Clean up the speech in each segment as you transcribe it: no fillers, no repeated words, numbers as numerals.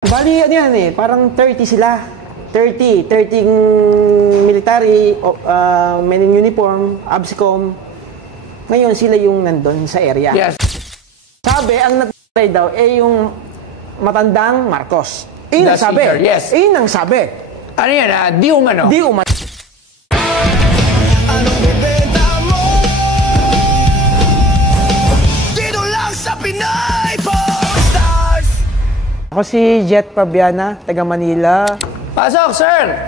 Bali, ano yan parang 30 sila. 30 military, men in uniform, ABSCOM. Ngayon, sila yung nandun sa area. Yes. Sabi, ang natay daw, yung matandang Marcos. Ang sabi. Yes. Ang sabi. Ano yan, di umano? Di umano. Anong bibenta mo? Dito lang sa Pinay Stars. Ako si Jet Pabiana, taga Manila. Pasok, sir!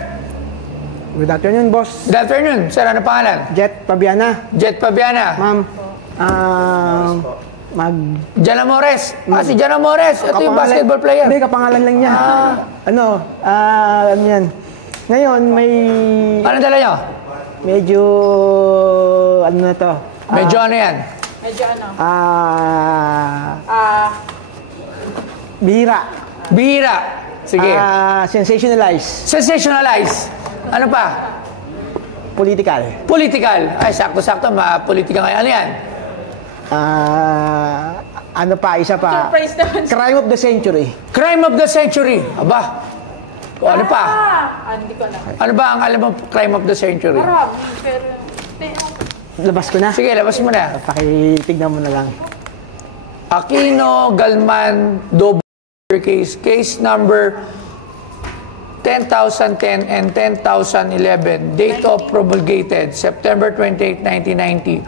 Good afternoon, boss. Good afternoon. Sir, ano pangalan? Jet Pabiana. Jet Pabiana. Ma'am, Jan Amores. Si Jan Amores. Ito yung basketball player. Hindi, kapangalan lang niya. Ano yan. Ngayon, may... Ano dala nyo? Medyo... Ano na to? Medyo ano yan? Medyo ano? Bihira. Bihira. Sige. Sensationalize. Sensationalize. Ano pa? Political. Political. Ay, sakto-sakto. Politika ngayon. Ano yan? Ano pa? Isa pa. Surprise naman. Crime of the century. Crime of the century. Aba. O, ano pa? Hindi ko alam. Ano ba ang alam mo crime of the century? Marami, pero... Labas ko na. Sige, labas mo na. Pakitignan mo na lang. Aquino Galman double case. Case number 10,010 and 10,011. Date of promulgated September 28, 1990.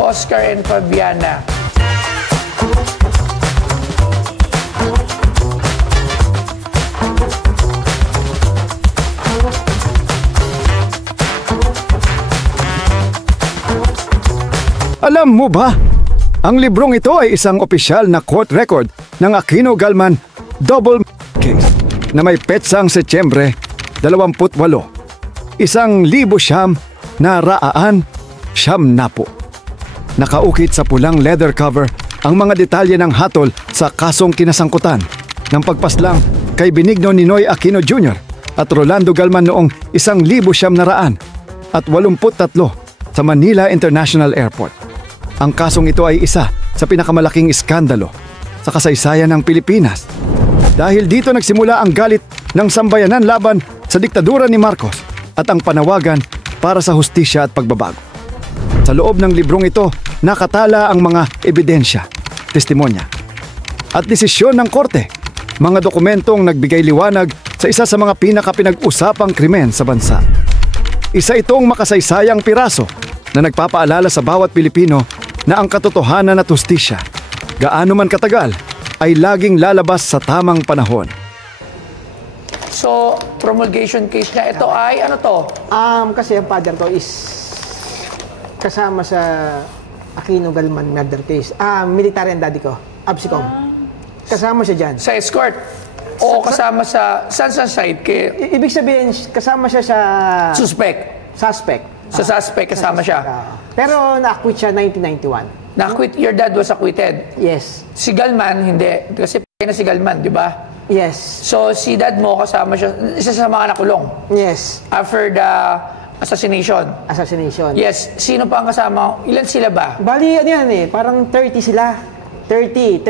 Oscar and Fabiana. Alam mo ba? Ang librong ito ay isang opisyal na court record ng Aquino Galman double case na may petsang Setyembre 28. 1,000 na raan siyam na po. Nakaukit sa pulang leather cover ang mga detalye ng hatol sa kasong kinasangkutan ng pagpaslang kay Benigno Ninoy Aquino Jr. at Rolando Galman noong 1,983 sa Manila International Airport. Ang kasong ito ay isa sa pinakamalaking iskandalo sa kasaysayan ng Pilipinas. Dahil dito nagsimula ang galit ng sambayanan laban sa diktadura ni Marcos at ang panawagan para sa hustisya at pagbabago. Sa loob ng librong ito, nakatala ang mga ebidensya, testimonya at desisyon ng korte, mga dokumentong nagbigay liwanag sa isa sa mga pinaka-pinag-usapang krimen sa bansa. Isa itong makasaysayang piraso na nagpapaalala sa bawat Pilipino na ang katotohanan at hustisya, gaano man katagal, ay laging lalabas sa tamang panahon. So, promulgation case na ito ay ano to? Kasi ang father ko is kasama sa Aquino Galman murder case. Military ang daddy ko, ABSCOM. Kasama siya dyan. Sa escort? O kasama sa saan side? Ibig sabihin, kasama siya sa... Suspect? Suspect. Sa suspect kasama siya? Pero na-acquit siya 1991. Na-acquit? Your dad was acquitted? Yes. Si Galman, hindi. Kasi na si Galman, di ba? Yes. So, si dad mo kasama siya, isa sa mga nakulong? Yes. After the assassination? Assassination. Yes. Sino pa ang kasama? Ilan sila ba? Bali, ano yan parang 30 sila. 30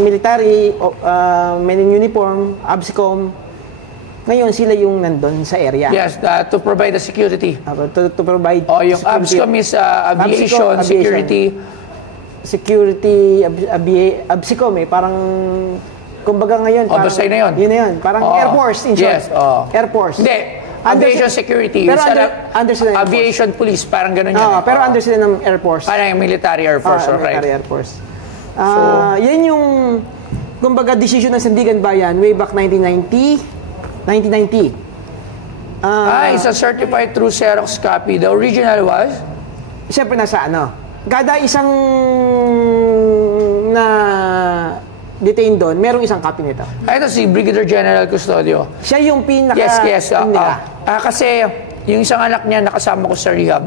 military, men in uniform, ABSCOM. Ngayon, sila yung nandun sa area. Yes, to provide the security. To provide yung ABSCOM is aviation, security. Security, ABSCOM parang, kumbaga ngayon, parang, basta na yun. Yun na yun. Parang Air Force, in short. Yes, Air Force. Hindi, aviation security. Pero under sila ng aviation police, parang gano'n yun. Pero under sila ng Air Force. Parang yung military Air Force, right? Military Air Force. Yan yung, kumbaga, decision ng Sandigan Bayan way back 1990. It's a certified true Xerox copy. The original was? Siyempre nasa kada isang na detained doon, merong isang copy nito. Ito si Brigadier General Custodio. Siya yung pinaka... Yes. Kasi yung isang anak niya nakasama ko sa rehab.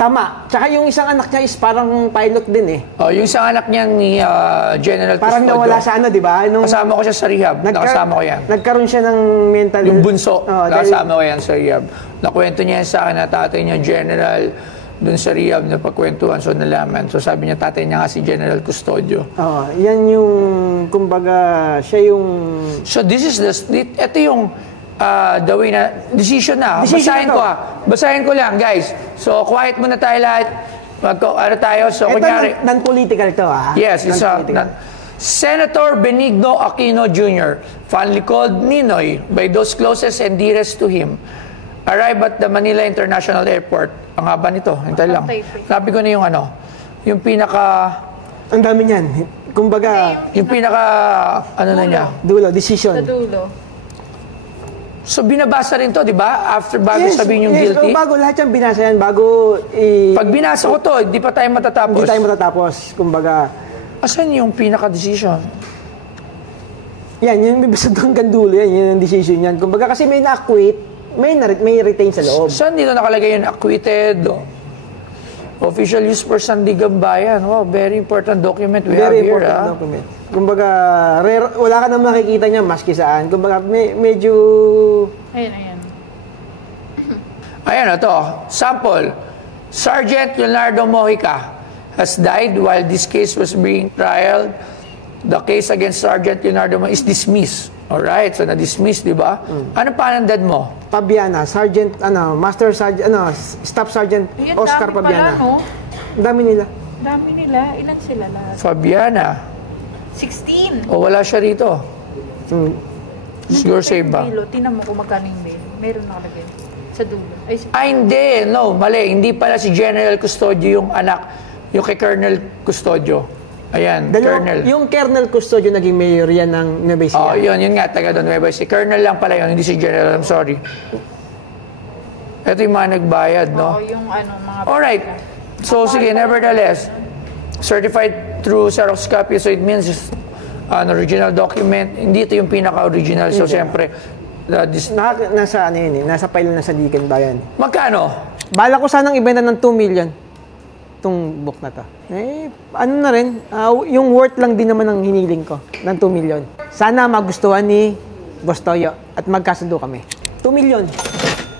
Tama. Tsaka yung isang anak niya is parang pilot din yung isang anak niya ni General parang Custodio. Parang nawala sa diba? Kasama ko siya sa rehab. Nakasama ko yan. Nagkaroon siya ng mental... Yung bunso. Nakasama ko yan sa rehab. Nakwento niya sa akin na tatay niya, General dun sa rehab na pagkwentuhan, so nalaman. So sabi niya, tatay niya nga si General Custodio. Oo, yan yung, kumbaga, siya yung... So this is ito yung the way na, decision na. Decision Basahin na to. ko Basahin ko lang, guys. So quiet muna tayo lahat. Ano tayo? So Ito, kunyari... non-political to, ha? Yes, it's Senator Benigno Aquino Jr., fondly called Ninoy by those closest and dearest to him, arrived at the Manila International Airport. Ang haba nito, hintay lang. Sabi ko na yung pinaka... Ang dami niyan. Kumbaga, Yung pinaka, na niya. dulo, Sa decision. dulo. So binabasa rin to, di ba? Bago sabihin yung guilty. Bago lahat yan, binasa yan. Pag binasa ko to, hindi pa tayo matatapos. Hindi tayo matatapos. Kumbaga, Asan yung pinaka-decision? yan, yung bibasa hanggang dulo yan. Yan ang decision yan. Kumbaga, kasi may na-acquit, may retain sa loob. Saan dito nakalagay yung acquitted? Official use for Sandigan Bayan. Wow, very important document we have Very here. important document. Kumbaga, wala ka naman makikita niya maski saan. Kumbaga, medyo... Ayan. Ayan, ito. Sample. Sergeant Leonardo Mojica has died while this case was being trialed. The case against Sergeant Leonardo Mojica is dismissed. Alright, so na-dismiss, di ba? Ano panandad mo? Pabiana, Sergeant, Master Sergeant, Staff Sergeant Ayan, Oscar dami Pabiana. pala, no? Ang dami nila. Dami nila. Ilan sila lahat? Fabiana. 16. O wala siya rito. Siguro sa iba. Tingnan mo kung magkano yung mail. Meron nakalagay. Sa dulo. Hindi. No, mali. Hindi pala si General Custodio yung anak. Yung kay Colonel Custodio. Ayan, Colonel. Yung Colonel Custodio naging mayor yan ng Nueva Ecija. Yun nga, taga doon, Nueva Ecija. Colonel lang pala yun, hindi si General, I'm sorry. Ito yung mga nagbayad, no? Yung mga... Alright. So, sige, nevertheless, certified through Xerox copy, so it means an original document. Hindi ito yung pinaka-original, so siyempre, Nasa nasa file na sa Sandigan Bayan. magkano? Bala ko sanang ibenta ng 2 million. Itong book na to. Ano na rin, yung worth lang din naman ang hiniling ko ng 2 million. Sana magustuhan ni Boss Toyo at magkasundo kami. 2 million.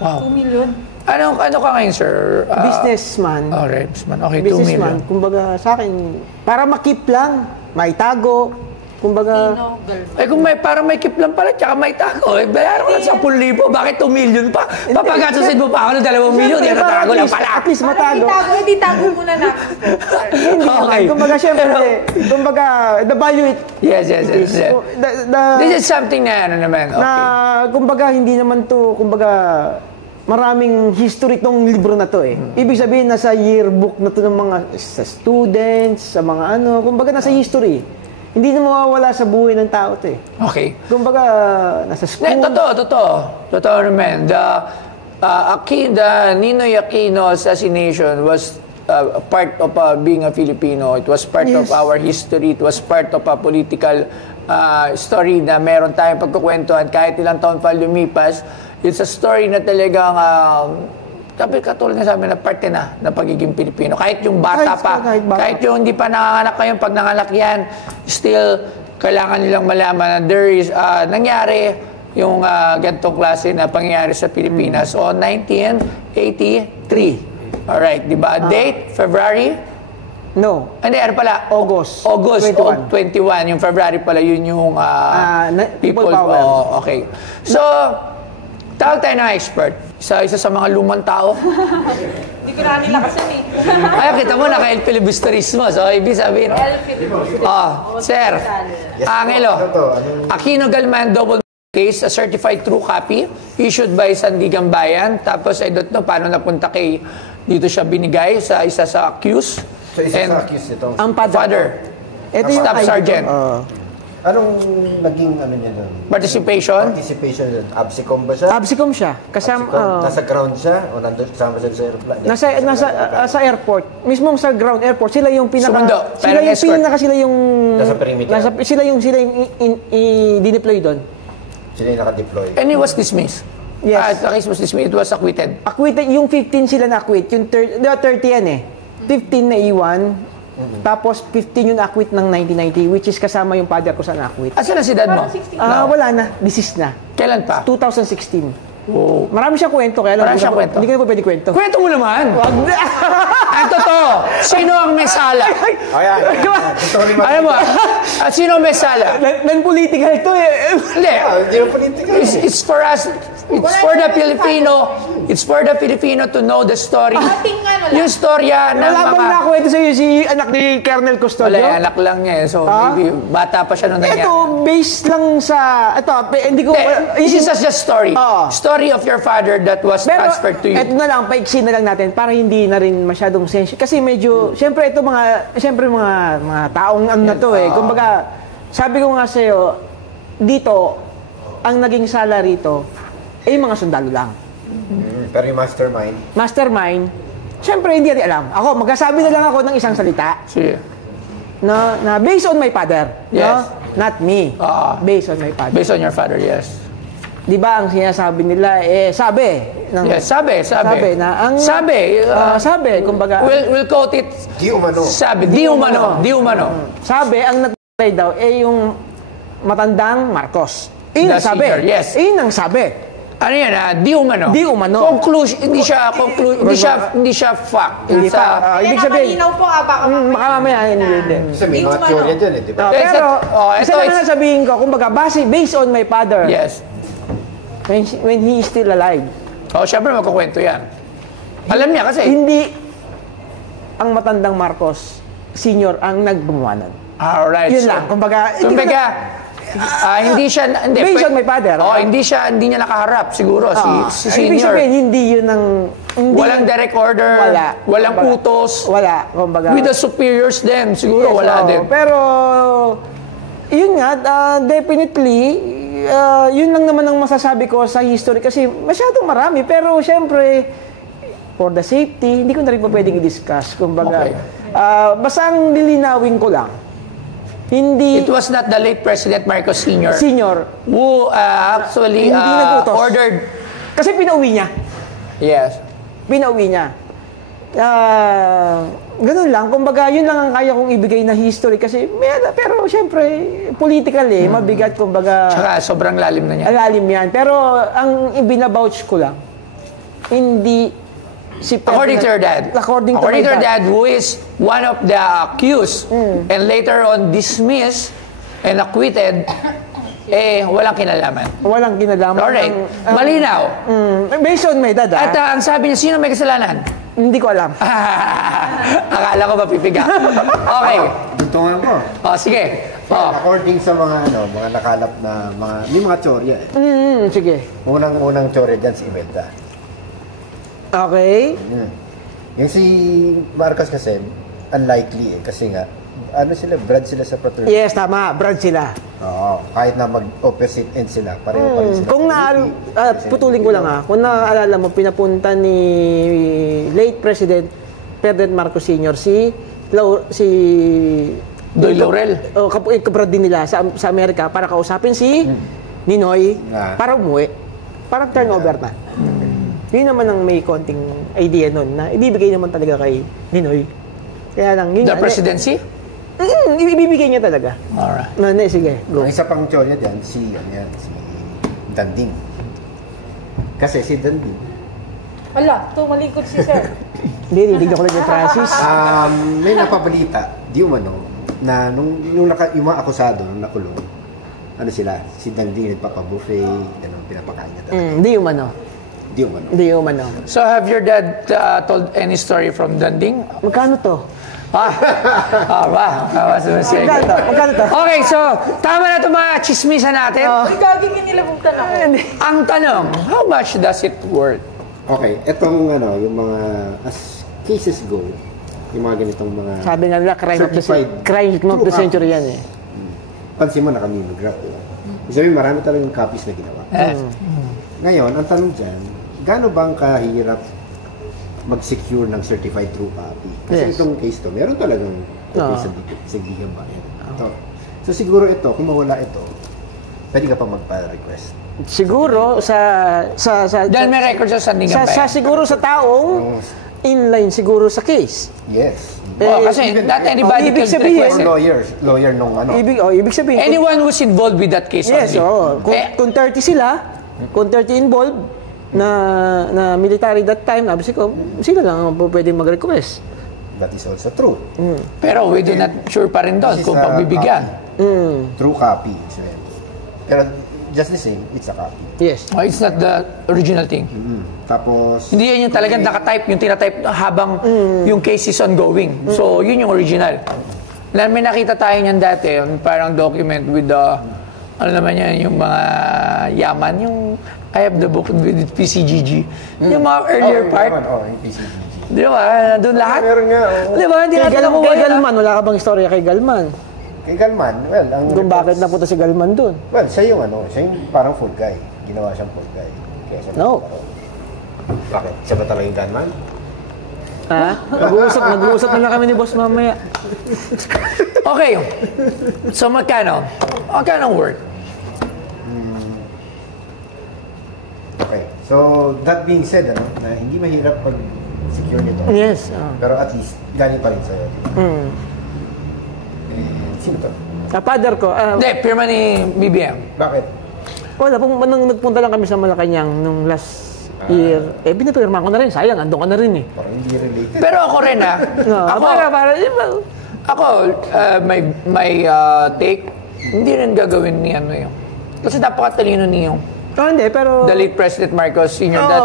Wow. 2 million. Ano ka ngayon, sir? Businessman. Okay, 2 million. Businessman. Kumbaga sa akin, para makip lang, maitago. Kumbaga, Kung parang may keep lang pala, tsaka may tago. Bayaran ko lang 10,000, bakit 2 million pa? Papagasusin mo pa ako ng 2 million, yan tago lang pala. At least matago. Hindi tago muna na. Hindi naman. Kumbaga, syempre, kumbaga, the value it. Yes. This is something na naman. Okay. Na, kumbaga, hindi naman to, kumbaga, maraming history tong libro na to eh. Ibig sabihin, nasa yearbook na to ng mga sa students, sa mga kumbaga, nasa history. Hindi na mawawala sa buhay ng tao to eh. Okay. Kumbaga, nasa school. Totoo naman. The Ninoy Aquino assassination was part of being a Filipino. It was part of our history. It was part of a political story na meron tayong pagkukwentuhan kahit ilang taon pa lumipas. It's a story na talagang katulad nga sa amin na parte na ng pagiging Pilipino. Kahit yung bata kahit yung hindi pa nanganganak ngayon, pag nanganak yan, still, kailangan nilang malaman na there is, nangyari yung ganitong klase na pangyayari sa Pilipinas o 1983. Alright, di ba? Date, February? No. Hindi, ano pala? August 21. Yung February pala, yun yung people power. Okay. So, tawag tayo ng expert. Isa sa mga lumang tao. Hindi ko na nila kasi Ay, kita mo, naka-El Filibusterismo. So, ibig sabihin. Sir, Angelo, Aquino Galman double case, a certified true copy, issued by Sandigan Bayan. Tapos, I don't know paano napunta dito siya binigay sa isa sa accused. So, isa sa accused ito? Ang father. Ito yung Staff Sergeant. Anong naging niya doon? Participation? Participation. Absicom ba siya? Absicom siya. Kasama, Nasa ground siya? O nandun kasama siya sa airplane? sa airport. Mismong sa ground airport. Sila yung pinaka... Sumundo. Sila yung... Nasa perimeter. Sila yung i-deploy doon. Sila yung naka-deploy. And he was dismissed. Yes. The case was dismissed. It was acquitted. Acquitted. Yung 15 sila na-acquit. Yung 30 yan eh. 15 na iwan. Tapos 15 yung acquit ng 1990, which is kasama yung father ko sa na-acquit. Asan na si dad mo? Wala na. Deceased na. Kailan pa? 2016. Oh. Marami siyang kwento, kaya lang Marami siyang kwento. hindi ko na po pwede kwento. Kwento mo naman. Wag na. Ang totoo, sino ang may sala? Ayan. Sorry, Alam mo, sino ang may sala? Non-political ito eh. Hindi. Hindi na politika. It's for us. It's for the Filipino. It's for the Filipino to know the story. Yung storya ng Wala bang mga... nakwento sa'yo si anak ni Colonel Custodio? Wala, anak lang niya eh. So, maybe bata pa siya nung nangyari. Ito, based lang sa... Ito, hindi ko... This is just a story. Oo. Story of your father that was transferred to you. Ito na lang, paiksi na lang natin para hindi na rin masyadong sensitive. Kasi medyo, siyempre ito mga taong ano na to eh. Kumbaga, sabi ko nga sa'yo, dito, ang naging sala rito, ay mga sundalo lang. Pero yung mastermind, Mastermind, siyempre hindi natin alam. Ako, magkasabi na lang ako ng isang salita Sige. na based on my father. Yes. No? Not me. Based on my father. Based on your father, yes. Di ba ang sinasabi nila, sabi. Yes, sabi. Na ang... Sabi. Sabi, kumbaga... We'll quote it. di umano. Sabi, di umano. Sabi, ang natay daw, yung matandang Marcos. Yun ang The sabi. senior, yes. Yun ang sabi. Ano yan, di umano? Di umano. Conclusion, hindi siya fact. Hindi It's pa. a- Ibig sabihin, malinaw po baka baka mamaya, hindi. Kasi may mga teorya dyan eh, di ba? Pero, isa ito lang is- na sabihin ko, kumbaga, based on my father, Yes. when he is still alive, Siyempre magkukwento yan. Alam niya kasi. hindi ang matandang Marcos Senior ang nagbumanan. Alright. Yun lang, kumbaga, hindi siya... Based on my father. Hindi niya nakaharap siguro si Ibig senior. sabihin, hindi yun ang... Hindi, Walang direct order. Walang Kumbaga, utos. Wala, kumbaga. With the superiors din, siguro Yes, wala oo. din. Pero, yun nga, definitely, yun lang naman ang masasabi ko sa history kasi masyadong marami. Pero, syempre, for the safety, hindi ko na rin pa pwedeng i-discuss. Kumbaga, Okay. basta ang lilinawin ko lang, hindi... It was not the late President Marcos Sr. Senior, who actually Hindi nagutos. ordered. kasi pinauwi niya. Yes. Pinauwi niya. Ganun lang. Kumbaga, yun lang ang kaya kong ibigay na history kasi, pero syempre, political mabigat, kumbaga, Tsaka sobrang lalim na niya. alalim yan. Pero, ang ibinabouch ko lang, hindi si According to your dad. According to your my dad, who is one of the accused and later on dismissed and acquitted, walang kinalaman. Walang kinalaman. Alright. Malinaw. Based on my dad, At ang sabi niya, sino may kasalanan? hindi ko alam. Akala ko mapipiga. Okay. Tuntungan ko. Sige. According sa mga mga nakalap na may mga teorya eh. Sige. Unang teorya dyan si Imelda. Okay. Yung si Marcos kasi, unlikely eh. Kasi nga, brad sila sa fraternity. Yes, tama. Brad sila. Oo. Kahit na mag-opposite end sila, pareho pa rin sila. Kung putulin ko lang kung naaalala mo, pinapunta ni late President Ferdinand Marcos Sr. si Doy Laurel. kabrad din nila sa Amerika para kausapin si Ninoy para umuwi. Parang turnover na. Yun naman ang may konting idea nun na ibibigay naman talaga kay Ninoy. Kaya lang, yun The presidency? ibibigay niya talaga. Alright. Sige, go. Ang isa pang teorya dyan, si Danding. Kasi si Danding, Wala, tumalikod si sir. Hindi, hindi ko lang yung Francis. may napabalita, di umano, na yung mga akusado, nung nakulong, si Danding nagpapabuffet, pinapakain niya talaga. Hindi umano. Hindi umano. So have your dad told any story from Danding? Magkano to? Magkano to? Okay, so tama na ito mga chismisan natin. Ay, gagi kinilabutan ako. Ang tanong, how much does it worth? Okay, etong yung mga, as cases go, yung mga ganitong mga... Sabi nga nila, crime of the true century copies. yan eh. Pansin mo na kami mag-graph. Sabi, marami talagang copies na ginawa. Ngayon, ang tanong dyan, gaano bang kahirap mag-secure ng certified true copy? Kasi Yes. itong case to, meron talagang copy sa gigabyte. So siguro ito, kung mawala ito, pwede ka pa magpa-request. Siguro Dahil may record sa Sandingan ba? siguro sa taong inline siguro sa case. Yes. Kasi not anybody ibig can sabihin- request it. Lawyer nung Ibig sabihin, Anyone who's involved with that case yes, only. kung 30 sila, kung 30 involved, na military that time, sabi ko, sila lang ang pwedeng mag-request. That is also true. Pero we do not sure pa rin doon This is kung a pagbibigyan. True copy. So, pero just the same, it's a copy. Yes. Oh, it's not the original thing. Tapos, Hindi yan yung talagang nakatype, yung tinatype habang yung case is ongoing. So, yun yung original. May nakita tayo niyan dati, yung parang document with the, ano naman yan, yung mga yaman, yung I have the book with PCGG. Yung mga earlier part. yung PCGG. Di ba? Doon lahat. Meron nga. Di ba? Hindi natin nakuha Kay yun. Galman, wala ka bang istorya kay Galman? Kay Galman, well, ang... Kung bakit napunta si Galman doon? Well, siya yung parang food guy. Ginawa siyang food guy. Kaya siya No. nagkaroon. Bakit? Siya ba talaga yung gunman? Ha? Nag-uusap na lang kami ni boss mamaya. Okay. So, magkano? Magkano ang worth? Okay. So, that being said, na hindi mahirap pag-secure nito. Yes. Pero at least, galing pa rin sa'yo. Sino to? Father ko, Hindi, pirma ni BBM. Bakit? wala, nung nagpunta lang kami sa Malacanang nung last year, pinapirma ko na rin. Sayang, andun ka na rin eh. Parang hindi related. Pero ako rin ako, my take, hindi rin gagawin ni ano yun. Kasi napakatalino niyo. Hindi, pero... The late President Marcos Sr. that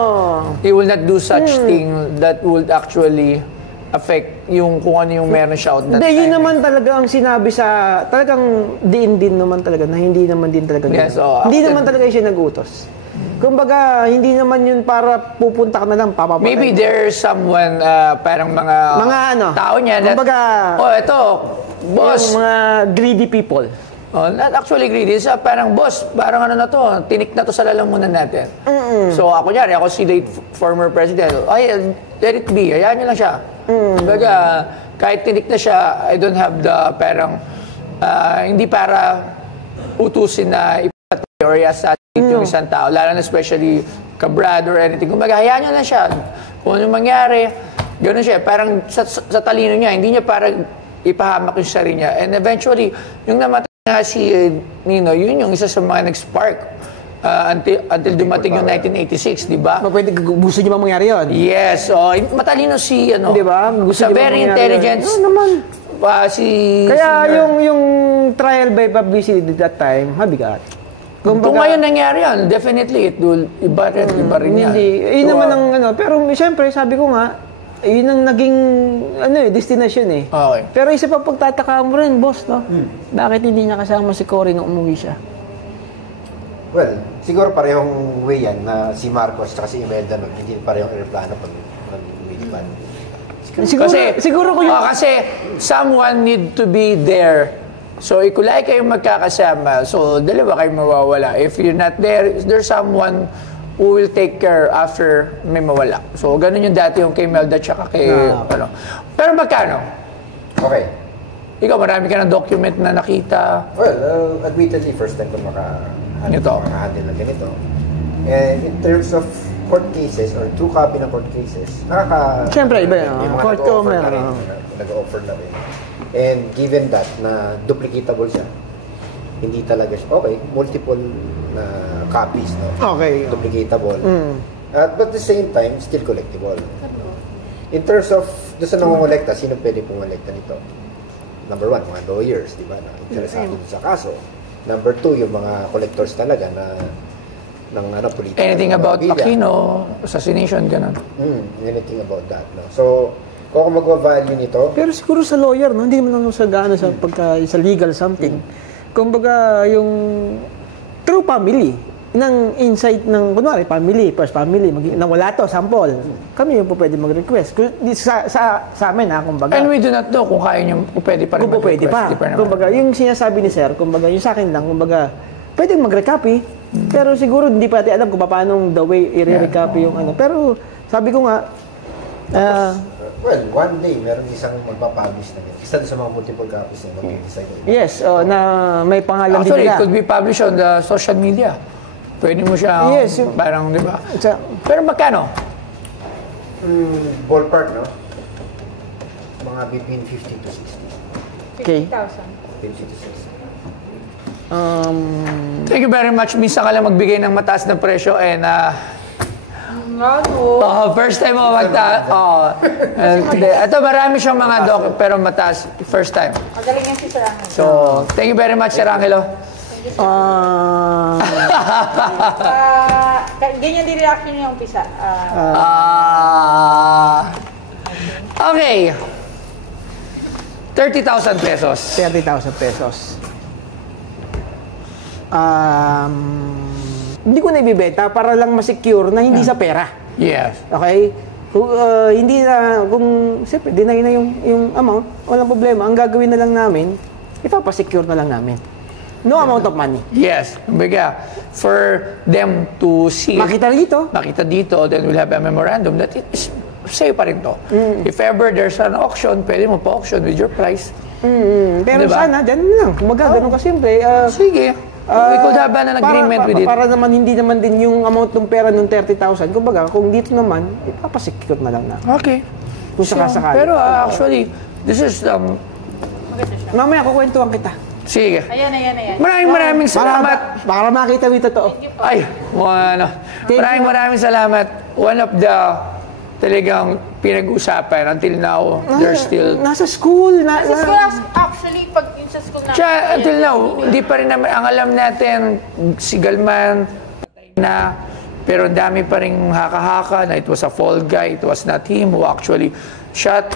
he will not do such thing that would actually affect yung kung ano yung meron siya out that Hindi, yun time. naman talaga ang sinabi sa... Talagang din naman talaga na hindi naman din talaga. Yes, hindi naman talaga siya nag-utos. Kumbaga, hindi naman yun para pupunta ka na lang, papapatay. Maybe there's someone, parang mga tao niya that, kumbaga, ito, boss. yung mga greedy people. Oh, not actually greedy. Parang, boss, parang ano na to, tinik na to sa lalamunan natin. So, ako si late former president. Ay, let it be. Hayaan niyo lang siya. Kumbaga, kahit tinik na siya, I don't have the parang, hindi para utusin na ipatay or i-assassinate yung isang tao. Lalo na especially kabrad or anything. Kumbaga, hayaan niyo lang siya. Kung ano mangyari, gano'n siya. Parang sa talino niya, hindi niya parang ipahamak yung sarili niya. And eventually, yung namatay nga si Nino, yun yung isa sa mga nag-spark until dumating yung 1986, di ba? Pwede, gusto niyo ba mangyari yun? Yes, matalino si, Di ba? Gusto sa niyo ba very mangyari intelligent, yun? Naman. Kaya si, yung trial by publicity that time, mabigat. kung ngayon nangyari yan, definitely it will iba rin yan. Yun naman ang pero siyempre sabi ko nga, yun ang naging destination eh. Okay. Pero isa pa pagtataka mo rin, boss, no? Bakit hindi niya kasama si Cory nung umuwi siya? Well, siguro parehong way yan na si Marcos at si Imelda hindi parehong aeroplano pag lumilipad. Siguro ko yung... kasi someone need to be there. So, ikulay kayong magkakasama. So, dalawa kayo mawawala. If you're not there, there's someone who will take care after may mawala. So, ganun yung dati yung kay Melda tsaka kay... ano. Pero magkano? Okay. Ikaw, marami ka ng document na nakita. Well, admittedly, first time ko makahandle ng ganito. And in terms of court cases or true copy ng court cases, Siyempre, iba yan. May mga Court ko, nag-offer na rin. And given that, na duplicatable siya, hindi talaga siya, okay, multiple na copies, no? Okay. Duplicatable. But at the same time, still collectible. In terms of, doon sa nangongolekta, sino pwede pumolekta nito? Number one, mga lawyers, di ba, na interesado sa kaso. Number two, yung mga collectors talaga na ng politika. Anything about Aquino, assassination, gano'n. Anything about that, no? So, kung ako mag-value nito... Pero siguro sa lawyer, no? Hindi naman sa gaano sa pagka sa legal something. Kumbaga, yung true family, ng insight ng, kunwari, first family, nawala to, sample. Kami yung po pwede mag-request. Sa amin, kumbaga. And we do not know kung kaya nyo, kung pwede pa rin Kung pwede pa. Kumbaga, yung sinasabi ni Sir, kumbaga, yung sa akin lang, kumbaga, pwedeng mag-recopy, pero siguro hindi pa natin alam kung paano the way i-recopy yung ano. Pero, sabi ko nga, well, one day, meron isang magpapublish na yun. Isa sa mga multiple copies na mag-decide. Yes, na may pangalan din actually, nila. it could be published on the social media. Pwede mo siya, parang, di ba? Pero magkano? Ballpark, no? Mga between 50 to 60. Okay. 50,000. 50 to 60. Thank you very much. Minsan ka lang magbigay ng mataas na presyo and First time mo ito, marami siyang mga pero mataas. First time. Magaling yan si Sir Angelo. So, thank you very much, Sir Angelo. Ganyan din reaction niya yung umpisa. Okay. 30,000 pesos. 30,000 pesos. Hindi ko na ibibenta para lang ma-secure na hindi sa pera. Yes. Okay? Kung hindi na, kung siyempre, deny na yung amount, walang problema. Ang gagawin na lang namin, ipapasecure na lang namin. No amount of money. Yes. Kumbaga, for them to see, Makita dito, then we'll have a memorandum that it is sa'yo pa rin to. If ever there's an auction, pwede mo pa-auction with your price. Pero Diba? sana, dyan lang. Kumaga, ganun ka simple. Sige. We could have an agreement with it. Para naman hindi naman din yung amount ng pera ng 30,000. Kumbaga, kung dito naman, ipapasecure na lang na. Okay. Kung sakasakali. Pero actually, this is Mamaya, kukwentuhan kita. sige. Ayan. Maraming salamat. Para makita mo yung totoo. Ay, maraming salamat. One of the talagang pinag-usapan until now, they're still... Nasa school. Sa school, actually, pag yung sa school namin... Until now, hindi pa rin naman, ang alam natin, si Galman, patay na, pero ang dami pa rin haka-haka na it was a fall guy, it was not him who actually shot...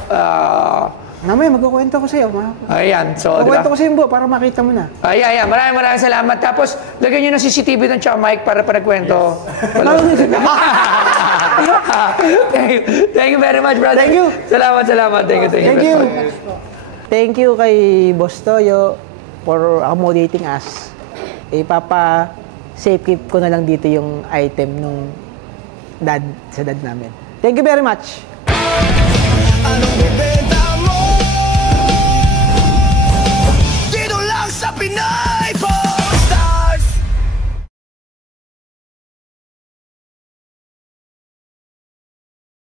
Mamaya, magkukwento ko sa'yo. Ayan, so, diba? Magkukwento ko sa'yo, para makita mo na. Ayan, maraming salamat. Tapos, lagyan nyo ng CCTV ng tsaka mic para nagkwento. Thank you very much, brother. Thank you. Salamat. Thank you. Thank you kay Boss Toyo for accommodating us. Safe keep ko na lang dito yung item nung sa dad namin. Thank you very much. Anong